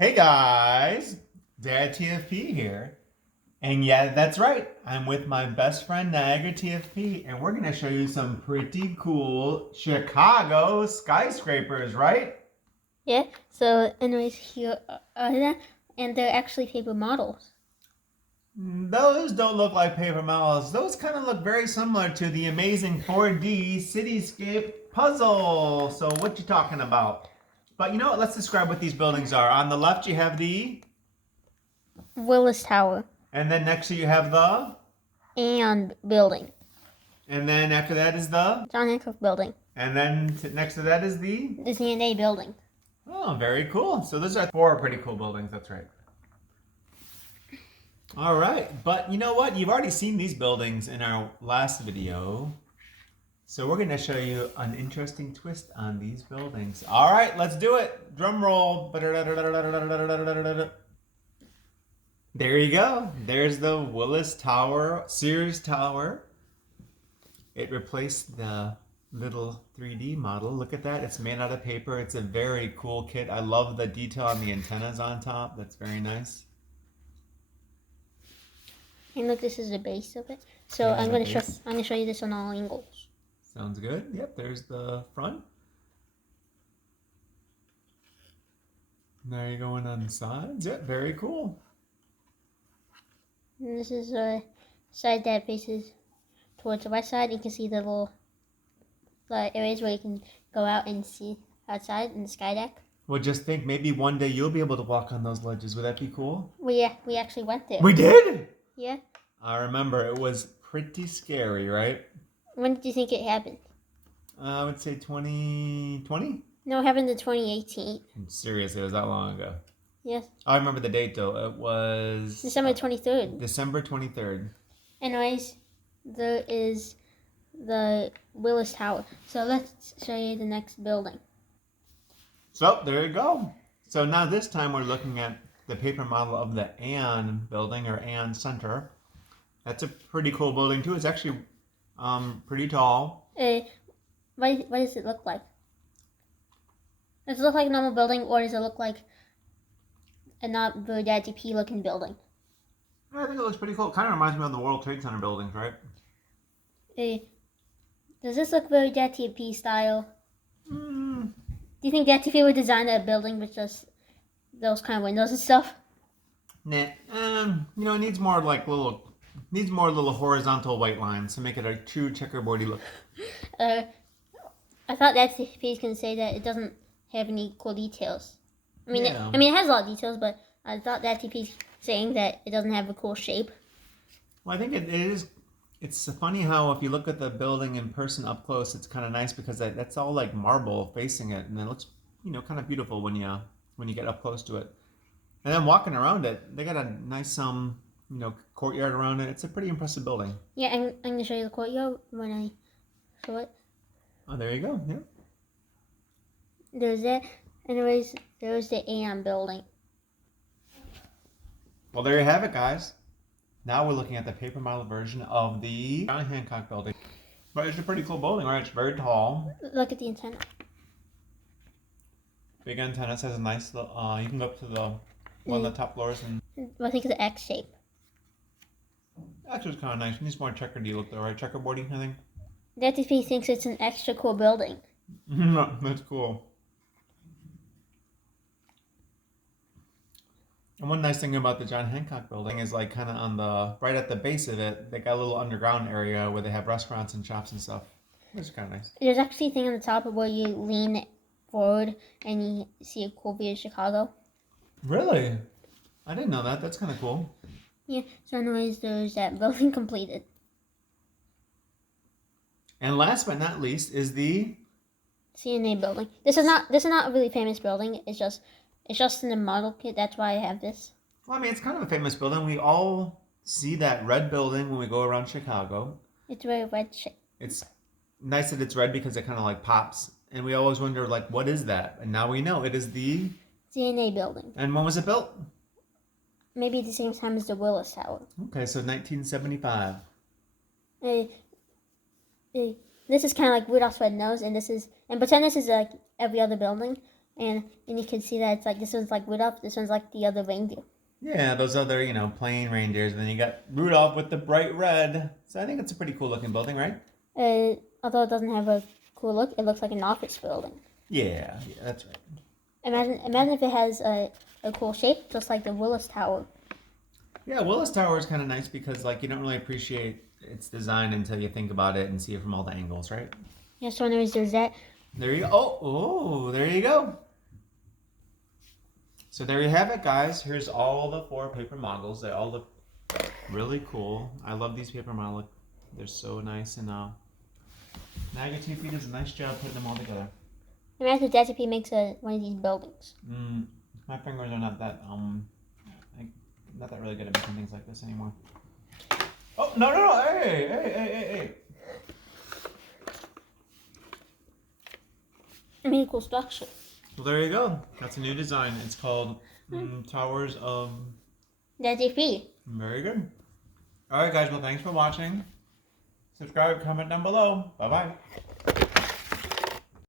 Hey guys, DadTFP here. And yeah, that's right. I'm with my best friend TFP, and we're gonna show you some pretty cool Chicago skyscrapers, right? Yeah, so anyways, here are them, and they're actually paper models. Those don't look like paper models. Those kind of look very similar to the amazing 4D Cityscape Puzzle. So what you talking about? But you know what? Let's describe what these buildings are. On the left, you have the, Willis Tower and then next to you have the, and building. and then after that is the, John Hancock building. and then next to that is the, The CNA building. oh, very cool. So those are four pretty cool buildings. That's right. All right. But you know what? You've already seen these buildings in our last video. So we're going to show you an interesting twist on these buildings. All right, let's do it. Drum roll. There you go. There's the Willis Tower, Sears Tower. It replaced the little 3D model. Look at that. It's made out of paper. It's a very cool kit. I love the detail on the antennas on top. That's very nice. And look, this is the base of it. So Yeah, I'm the gonna show you this on all angles. Sounds good. Yep, there's the front. There you go on the sides. Yep, very cool. And this is a side that faces towards the west side. You can see the little areas where you can go out and see outside in the sky deck. Well, just think, maybe one day you'll be able to walk on those ledges. Would that be cool? We actually went there. We did? Yeah. I remember it was pretty scary, right? When did you think it happened? I would say 2020? No, it happened in 2018. Seriously, it was that long ago. Yes. I remember the date though. It was December 23rd. December 23rd. Anyways, there is the Willis Tower. So let's show you the next building. So there you go. So now this time we're looking at the paper model of the Aon building or Aon Center. That's a pretty cool building too. It's actually pretty tall. What does it look like? Does it look like a normal building, or does it look like a not very DadTFP looking building? I think it looks pretty cool. It kind of reminds me of the World Trade Center buildings, right? Does this look very DadTFP style? Mm. Do you think DadTFP would design a building with just those kind of windows and stuff? Nah. You know, it needs more little horizontal white lines to make it a true checkerboardy look. I thought DadTFP can say that it doesn't have any cool details. I mean, Yeah. it has a lot of details, but I thought DadTFP saying that it doesn't have a cool shape. Well, I think it is. It's funny how if you look at the building in person up close, it's kind of nice because that's all like marble facing it, and it looks, you know, kind of beautiful when you get up close to it. And then walking around it, they got a nice courtyard around it. It's a pretty impressive building. Yeah, I'm gonna show you the courtyard when I show it. Oh, there you go. Yeah. There's that. Anyways, there's the Aon building. Well, there you have it, guys. Now we're looking at the paper model version of the John Hancock building. But it's a pretty cool building, right? It's very tall. Look at the antenna. Big antennas, has a nice little, you can go up to the one of the top floors, and I think it's an X shape. actually it's kind of nice. It needs more checkerboardy look though, right? Checkerboardy, I think. DadTFP thinks it's an extra cool building. That's cool. And one nice thing about the John Hancock building is like kind of on the, right at the base of it, they got a little underground area where they have restaurants and shops and stuff. Which is kind of nice. There's actually a thing on the top where you lean forward and you see a cool view of Chicago. Really? I didn't know that. That's kind of cool. Yeah, so anyways, there's that building completed. And last but not least is the CNA building. This is not a really famous building. It's just in the model kit. That's why I have this. Well, I mean, it's kind of a famous building. We all see that red building when we go around Chicago. It's very red shape. It's nice that it's red because it kind of like pops. And we always wonder, like, what is that? And now we know it is the CNA building. And when was it built? Maybe at the same time as the Willis Tower. Okay, so 1975. This is kind of like Rudolph's Red Nose, and pretend this is like every other building. And you can see that it's like this one's like Rudolph, this one's like the other reindeer. Yeah, those other, plain reindeers. And then you got Rudolph with the bright red. So I think it's a pretty cool looking building, right? Although it doesn't have a cool look, it looks like an office building. Yeah, that's right. Imagine if it has a cool shape, just like the Willis Tower. Yeah, Willis Tower is kind of nice because, you don't really appreciate its design until you think about it and see it from all the angles, right? Yeah, so anyways, there's that. There you go. Oh, there you go. So there you have it, guys. Here's all the 4 paper models. They all look really cool. I love these paper models. They're so nice, and NiagaraTFP does a nice job putting them all together. Imagine if DadTFP makes one of these buildings. My fingers are not that really good at making things like this anymore. Oh, no, hey. I mean, cool structure. Well, there you go. That's a new design. It's called Towers of DadTFP. Very good. All right, guys. Well, thanks for watching. Subscribe, comment down below. Bye-bye.